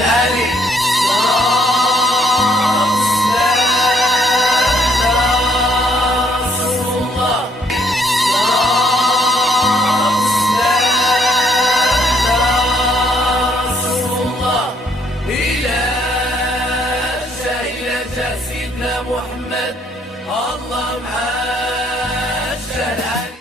علي سيدنا محمد الله معاه الشهر.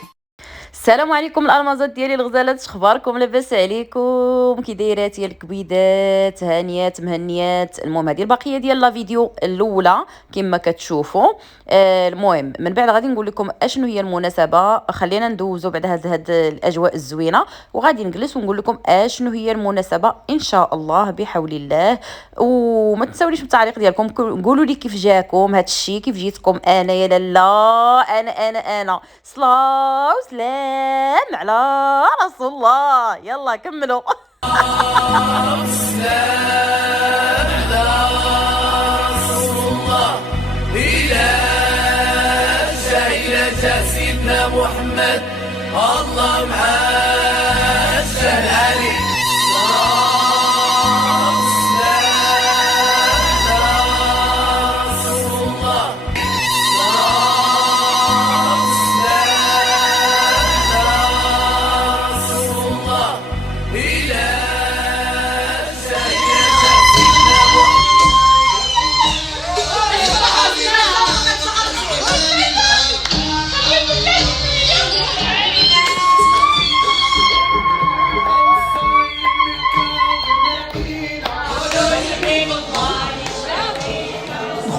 السلام عليكم الالمازات ديالي الغزالات، اخباركم؟ لاباس عليكم؟ كي دايرات يا الكبيدات؟ هانيات مهنيات. المهم هذه البقيه ديال لا فيديو الاولى كما كتشوفوا. المهم من بعد غادي نقول لكم اشنو هي المناسبه. خلينا ندوزو بعد هاد الاجواء الزوينه وغادي نجلس ونقول لكم اشنو هي المناسبه ان شاء الله بحول الله. وما تنساونيش بالتعليق ديالكم، قولوا لي كيف جاكم هاد الشيء، كيف جيتكم انا يا لالا. انا صلاه وسلام على رسول الله. يلا كملوا. سيدنا محمد الله معاه الشهر علي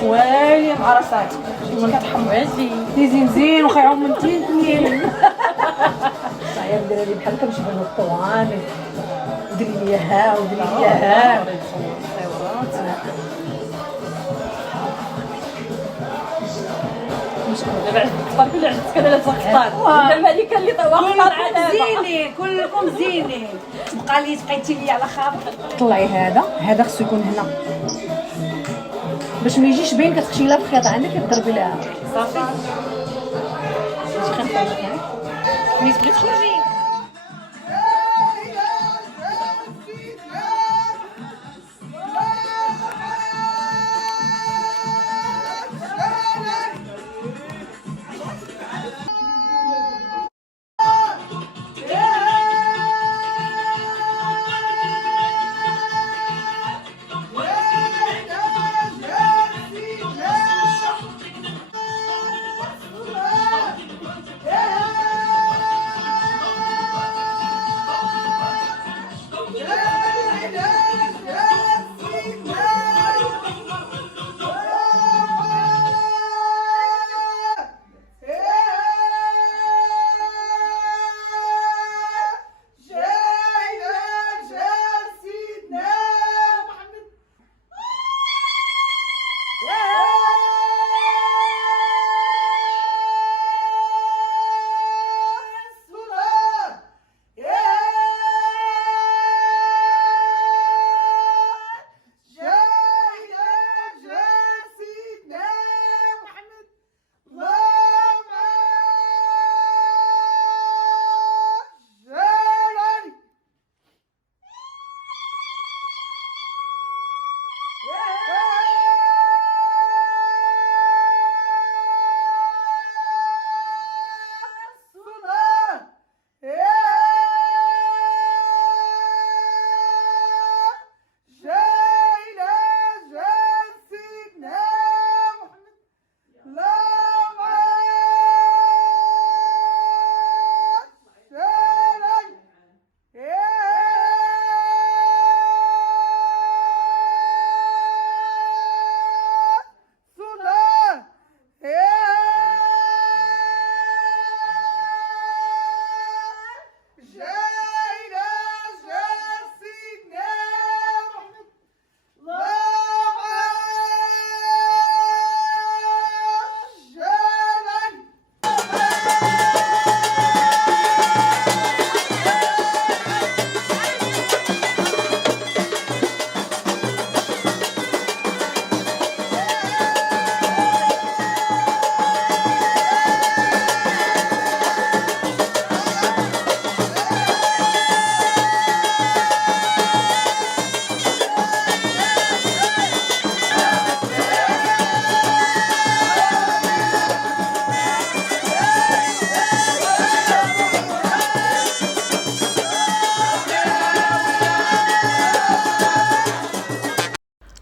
خوالي مع راسك كتحمسي تيزين زين وخيعو من تين صاير ديري لي بحال كنشبه الطوان وديري لي ها وديري لي ها دابا الفطار كل عندك كذا لازم الفطار الملكه اللي واقفه على زينين كلكم زينين. بقى لي تقيتي لي على خاطر طلعي هذا خصو يكون هنا باش ما يجيش باين. كتخشي لا بخيط عندك كضربي لها صافي ملي تبغي تخرجي.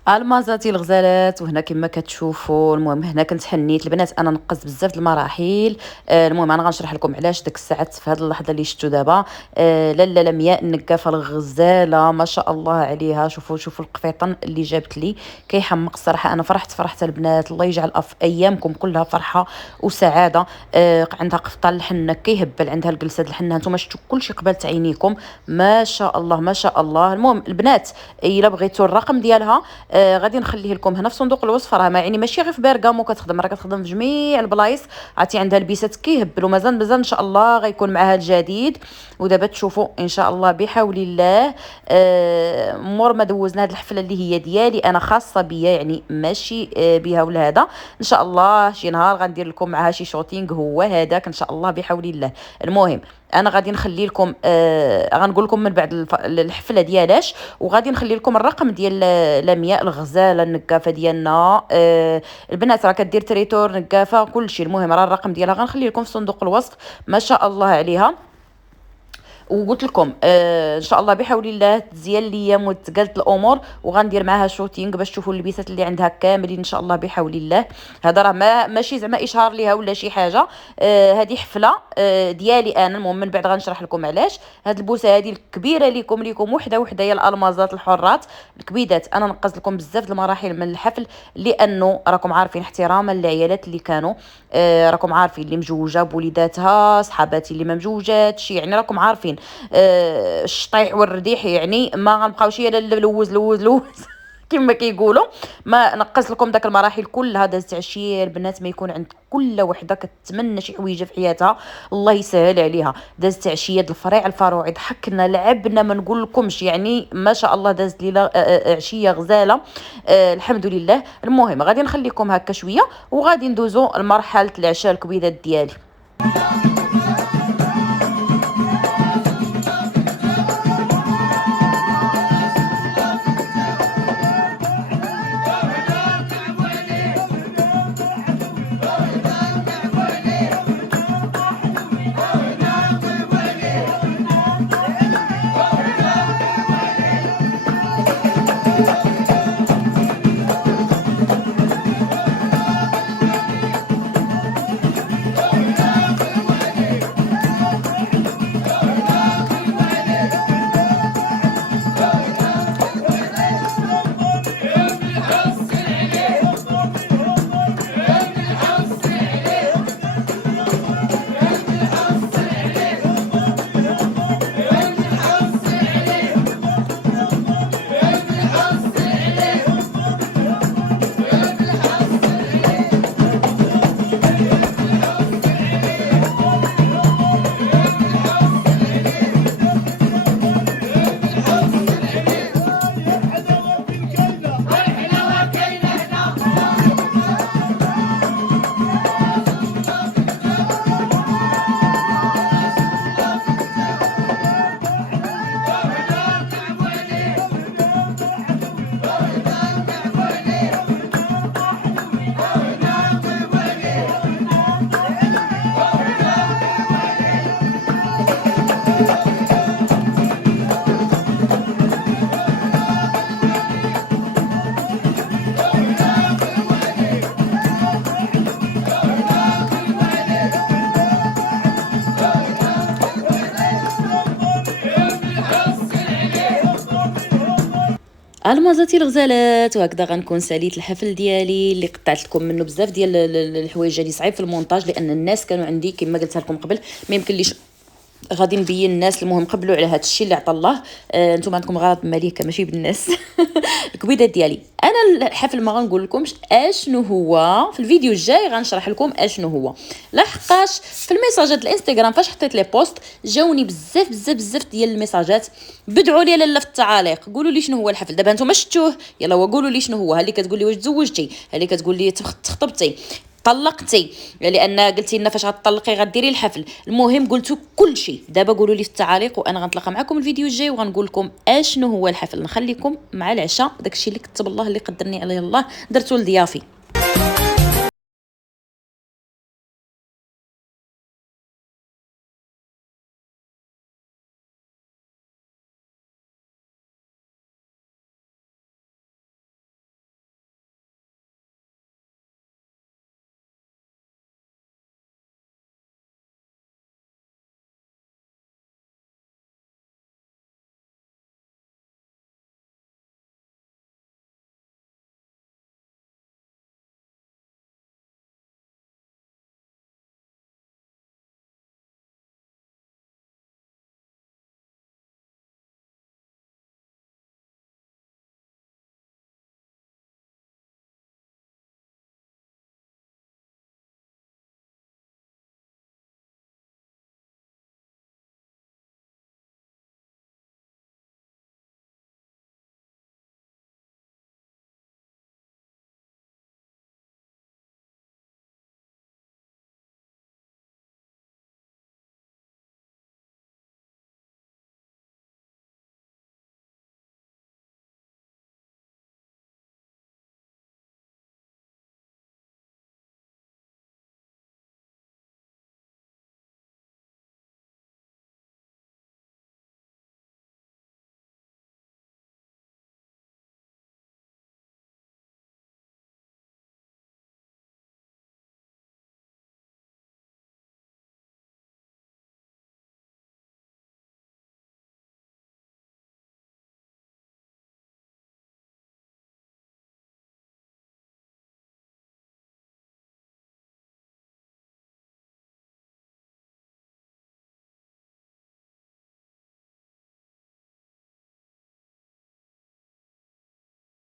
المازاتي الغزالات. وهنا كما كتشوفوا المهم هنا كنت حنيت البنات، انا نقصت بزاف د المراحل. المهم انا غنشرح لكم علاش ديك الساعات في هذه اللحظه اللي شفتوا دابا. لاله مياء النقافه الغزاله ما شاء الله عليها. شوفوا القفيطن اللي جابت لي كيحمق الصراحه. انا فرحت البنات، الله يجعل ايامكم كلها فرحه وسعاده. عندها قفطان الحنه كيهبل، عندها الجلسه الحنه، نتوما شفتوا كلشي قبالت عينيكم ما شاء الله ما شاء الله. المهم البنات الا بغيتوا الرقم ديالها غادي نخليه لكم هنا في صندوق الوصف. راه يعني ماشي غير في بيرغامو كتخدم، راه كتخدم في جميع البلايص. عرفتي عندها لبسات كيهبلوا، مازال ان شاء الله غيكون معها الجديد. ودابا تشوفوا ان شاء الله بحول الله مور ما دوزنا هذه الحفله اللي هي ديالي انا خاصه بيا، يعني ماشي بها ولا هذا. ان شاء الله شي نهار غندير لكم معها شي شوتينغ هو هذاك ان شاء الله بحول الله. المهم انا غادي نخلي لكم غنقول لكم من بعد الحفله ديالاش، وغادي نخلي لكم الرقم ديال لمياء الغزاله النقافه ديالنا. البنات راه كدير تريتور نقافه كلشي. المهم راه الرقم ديالها غنخلي لكم في صندوق الوصف ما شاء الله عليها. وقلت لكم ان شاء الله بحول الله تزيان ليا وتقالت الامور، وغندير معاها شوتينغ باش تشوفوا اللبسات اللي عندها كاملين ان شاء الله بحول الله. هذا راه ماشي زعما اشهار ليها ولا شي حاجه. هذه حفله ديالي انا. المهم من بعد غنشرح لكم علاش هاد البوسه هذه الكبيره ليكم وحده يا الالمازات الحرات الكبيدات. انا نقص لكم بزاف المراحل من الحفل لانه راكم عارفين احتراما للعيالات اللي كانوا راكم عارفين اللي مجوجه بوليداتها، صحاباتي اللي ما مجوجاتش، يعني راكم عارفين الشطيح والرديح، يعني ما غنبقاوش هي لوز كما كيقولوا. ما نقص لكم داك المراحل كلها. دازت عشيه البنات ما يكون عند كل وحده كتمنى شي حويجه في حياتها الله يسهل عليها. دازت عشيه الفريع الفروعي، ضحكنا لعبنا ما نقول لكمش، يعني ما شاء الله دازت ليله عشيه غزاله الحمد لله. المهم غادي نخليكم هكا شويه وغادي ندوزو لمرحله العشاء الكبيدات ديالي. المازاتي الغزالات. وهكذا غنكون ساليت الحفل ديالي اللي قطعت لكم منه بزاف ديال الحوايج اللي صعيب في المونتاج، لان الناس كانوا عندي كما قلتها لكم قبل ما يمكنليش غادي نبين الناس. المهم قبلوا على هذا الشيء اللي عطى الله. نتوما عندكم غرض بالملكه ماشي بالناس. الكبيدات ديالي انا الحفل ما غنقول لكمش اشنو هو، في الفيديو الجاي غنشرح لكم اشنو هو. لحقاش في الميساجات الانستغرام فاش حطيت لي بوست جاوني بزاف ديال الميساجات. بدعوا لي لاله في التعاليق، قولوا لي شنو هو الحفل. دابا نتوما شفتوه، يلا وقولوا لي شنو هو. ها اللي كتقول لي واش تزوجتي، ها اللي كتقول لي تخطبتي، طلقتي، لان قلتي لنا فاش غتطلقي غديري الحفل. المهم قلتوا كل شيء. دابا قولوا لي في التعاليق وانا غنتلاقى معكم الفيديو الجاي وغنقول لكم اشنو هو الحفل. نخليكم مع العشاء داكشي اللي كتب الله اللي قدرني عليه الله درتو لضيافي.